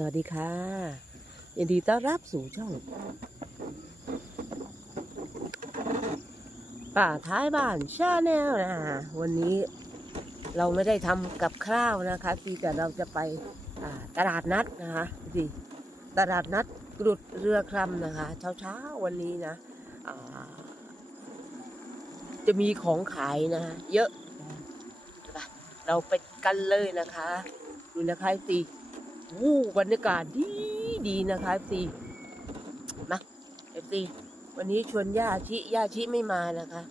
สวัสดีค่ะยินดีต้อนรับสู่ช่อง ป่าท้ายบ้านชาแนลนะวันนี้เราไม่ได้ทำกับข้าวนะคะที่แต่เราจะไปตลาดนัดนะคะสิตลาดนัดกรุดเรือคลำนะคะเช้าเช้าๆวันนี้นะจะมีของขายนะเยอะ เราไปกันเลยนะคะ ดูนะคะสิ วู้บรรยากาศดีดีนะคะสิมาเอฟซีวันนี้ชวนย่าชิย่าชิไม่มานะคะ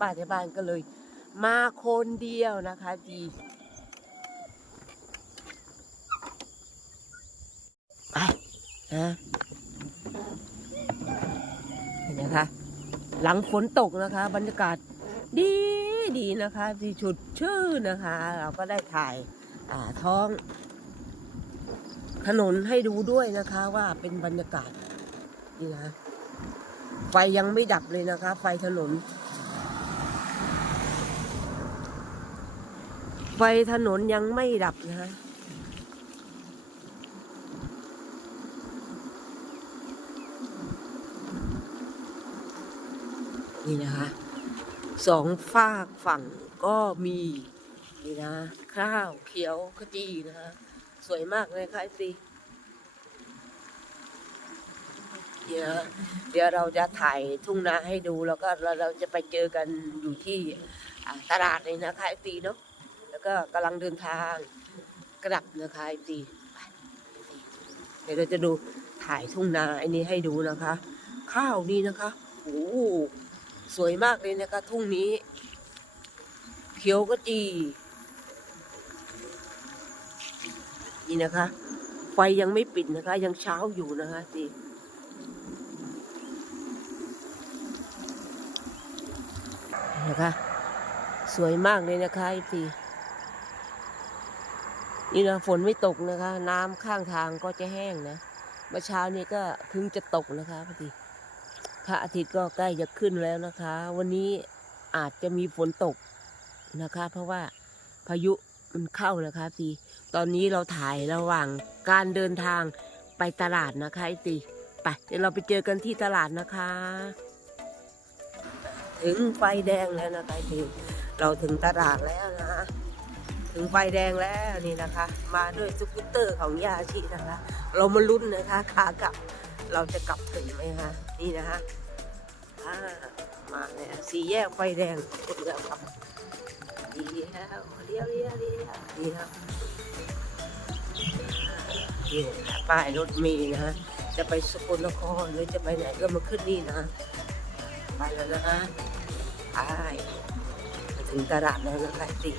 ป้าที่บ้านก็เลย มาคนเดียวนะคะดีไปนะเห็นนะคะ หลังฝนตกนะคะ บรรยากาศดีดีนะคะที่ชุดชื่นนะคะ เราก็ได้ถ่ายอ่าท้อง ถนนให้ดูด้วยนะคะว่าเป็นบรรยากาศนี่นะไฟยังไม่ดับเลยนะคะ ไฟถนน ไฟถนนยังไม่ดับนะฮะนี่นะคะสองฝากฝั่งก็มีนี่นะ ข้าวเขียวขจีนะคะ สวยมากเลยค่ะสิเดี๋ยวเดี๋ยวเราจะถ่ายทุ่งนาให้ดูแล้วก็เราเราจะไปเจอกันอยู่ที่ตลาดเลยนะคะไอตีเนาะแล้วก็กำลังเดินทางกลับนะคะไอตีเดี๋ยวเราจะดูถ่ายทุ่งนาไอนี้ให้ดูนะคะ ข้าวนี่นะคะโอ้โหสวยมากเลยนะคะทุ่งนี้ เขียวก็จี นี่นะคะ ไฟยังไม่ปิดนะคะ ยังเช้าอยู่นะคะสินะคะ สวยมากเลยนะคะสินี่นะฝนไม่ตกนะคะ น้ำข้างทางก็จะแห้งนะเมื่อเช้านี้ก็เพิ่งจะตกนะคะพอดีพระอาทิตย์ก็ใกล้จะขึ้นแล้วนะคะ วันนี้อาจจะมีฝนตกนะคะ เพราะว่าพายุ มันเข้านะคะสิตอนนี้เราถ่ายระหว่างการเดินทางไปตลาดนะคะไอตีไปเดี๋ยวเราไปเจอกันที่ตลาดนะคะ ถึงไฟแดงแล้วนะคะไอตีเราถึงตลาดแล้วนะ ถึงไฟแดงแล้วนี่นะคะ มาด้วยสกูตเตอร์ของยาชินะคะ เรามาลุ้นนะคะขากลับเราจะกลับถึงไหมคะนี่นะคะอ่ามาแล้วสีแยกไฟแดงกดแล้วครับ ดีแล้วเลี้ยวเลี้ยวเลี้ยวนี่ครับนี่นะป้ายรถเมล์นะ จะไปสกลนครหรือจะไปไหนก็มาขึ้นนี่นะไปแล้วนะฮะไปมาถึงตลาดแล้วนะคะสิ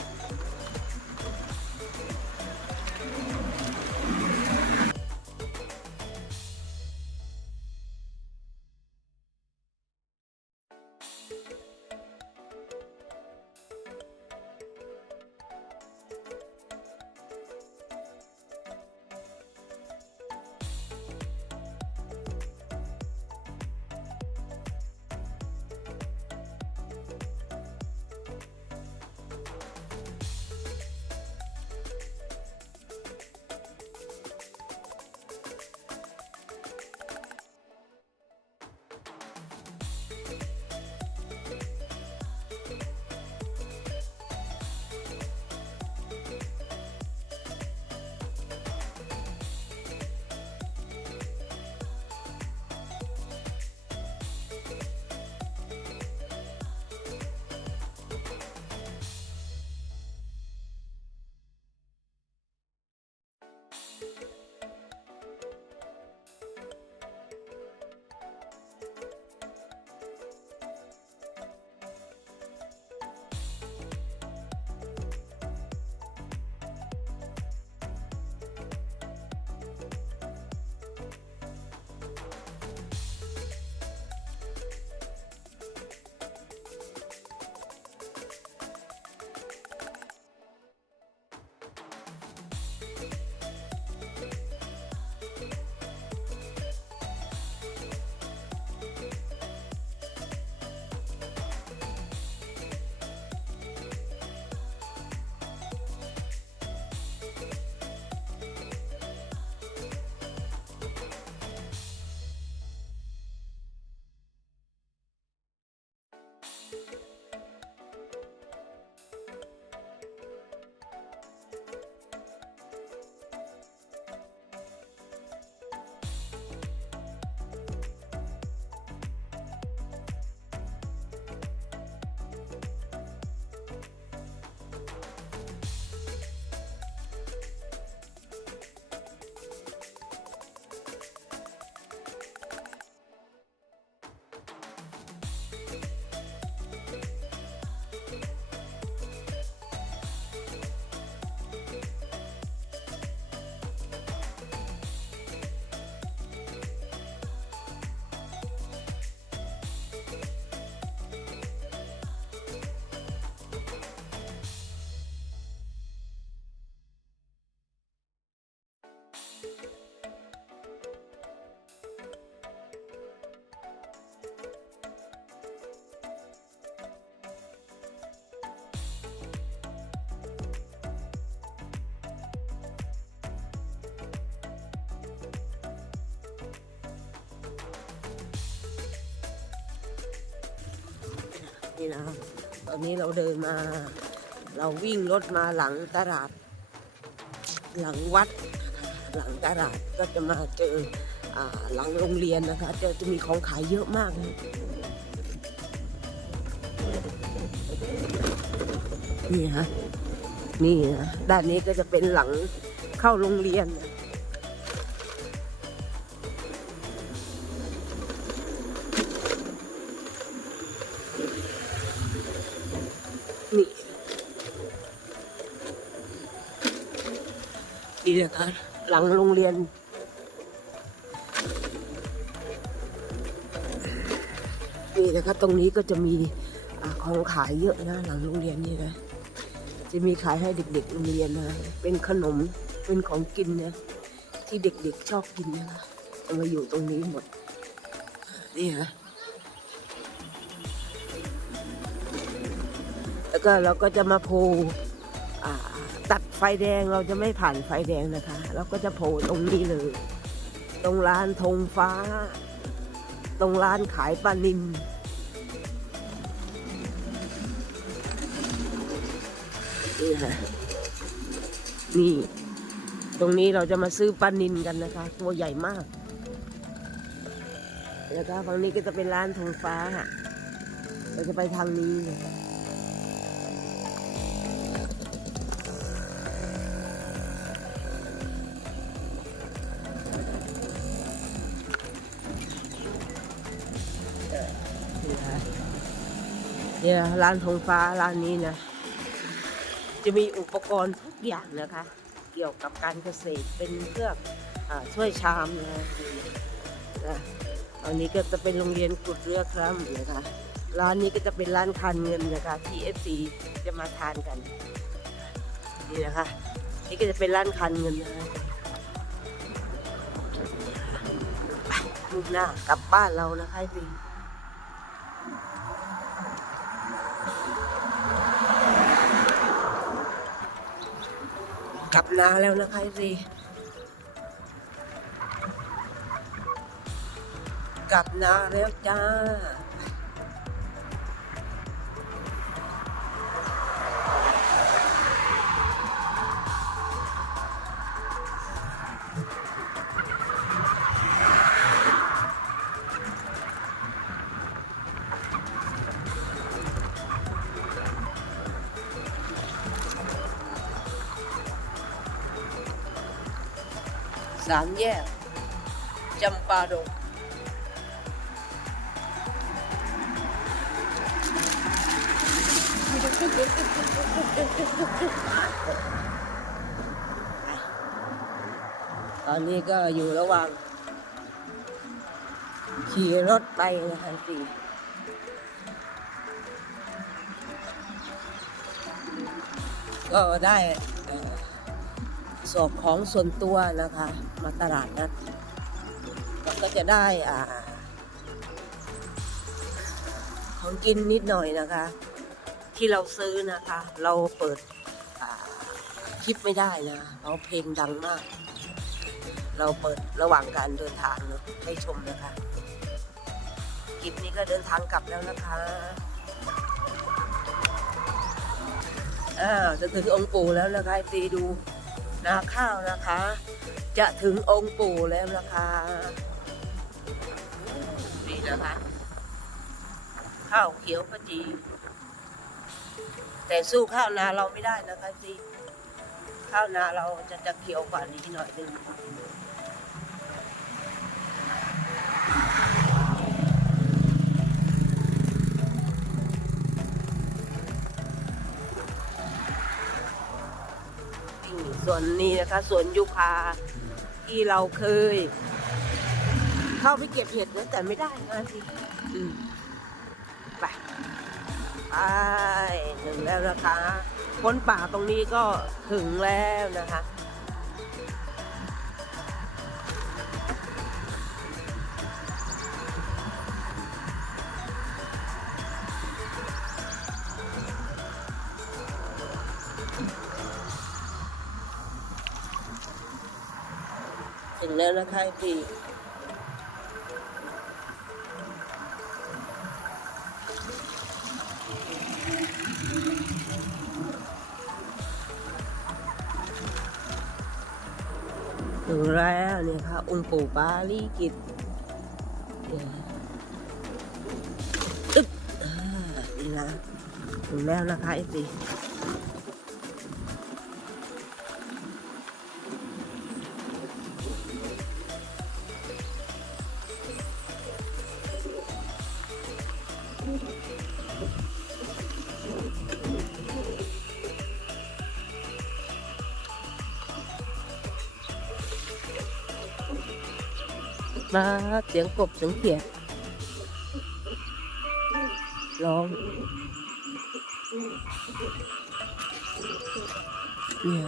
นะ ตอนนี้เราเดินมา เราวิ่งรถมาหลังตลาด หลังวัด หลังตลาดก็จะมาเจออหลังโรงเรียนนะคะจะจะมีของขายเยอะมากเลยนี่ฮะนี่นะด้านนี้ก็จะเป็นหลังเข้าโรงเรียนนี่ นี่นะคะหลังโรงเรียน นี่นะคะตรงนี้ก็จะมีอของขายเยอะนะ หลังโรงเรียนนี่นะจะมีขายให้เด็กๆโรงเรียนนะเป็นขนมเป็นของกินนะที่เด็กๆชอบกินนะจะมาอยู่ตรงนี้หมดนี่ฮะแล้วก็เราก็จะมาโพ ตัดไฟแดงเราจะไม่ผ่านไฟแดงนะคะ เราก็จะโผล่ตรงนี้เลย ตรงร้านธงฟ้า ตรงร้านขายปลานินนี่ค่ะนี่ ตรงนี้เราจะมาซื้อปลานินกันนะคะ ตัวใหญ่มาก แล้วก็ฝั่งนี้ก็จะเป็นร้านธงฟ้าค่ะ เราจะไปทางนี้เลย เนี่ยร้านธงฟ้าร้านนี้นะ จะมีอุปกรณ์ทุกอย่างนะคะ เกี่ยวกับการเกษตรเป็นเครื่องอช่วยชามนะนะอันนี้ก็จะเป็นโรงเรียนกุดเรือครับนะคะร้านนี้ก็จะเป็นร้านคานเงินนะคะที่เอฟซีจะมาทานกันนี่นะคะ นี่ก็จะเป็นร้านคานเงินนะคะมุ่งหน้ากลับบ้านเรานะคะพี่ กลับนาแล้วนะคะสิกลับนาแล้วจ้า สามแยกจำปาดงตอนนี้ก็อยู่ระหว่าง ขี่รถไปนะคะสิก็ได้ อบของส่วนตัวนะคะ มาตลาดนัดเราก็จะได้อ่า ของกินนิดหน่อยนะคะ ที่เราซื้อนะคะ เราเปิดคลิปไม่ได้นะเพราะเพลงดังมาก เราเปิดระหว่างการเดินทางเนอะให้ชมนะคะคลิปนี้ก็เดินทางกลับแล้วนะคะอ่าจะถึงองค์ปู่แล้วนะคะตีดู นาข้าวนะคะ จะถึงองค์ปู่แล้วนะคะนี่นะคะ ข้าวเขียวขจีแต่สู้ข้าวนาเราไม่ได้นะคะสิข้าวนาเราจะจะเขียวกว่านี้หน่อยนึง วนนี้นะคะสวนยูคาที่เราเคย เข้าไปเก็บเห็ดนะแต่ไม่ได้นะสิไปไปถึงแล้วนะคะ พ้นป่าตรงนี้ก็ถึงแล้วนะคะ แล้วนะคะพี่ถึงแล้วเนี่ยค่ะองค์ปู่ปาลีกิตตึ๊บนี่นะถึงแล้วนะคะไอซี่าเสียงกบเสียงเขียดร้องเนี่ย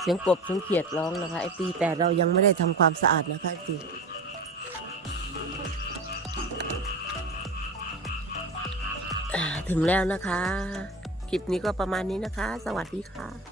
เสียงกบเสียงเขียดร้องนะคะไอตีแต่เรายังไม่ได้ทำความสะอาดนะคะไอตีถึงแล้วนะคะ คลิปนี้ก็ประมาณนี้นะคะ สวัสดีค่ะ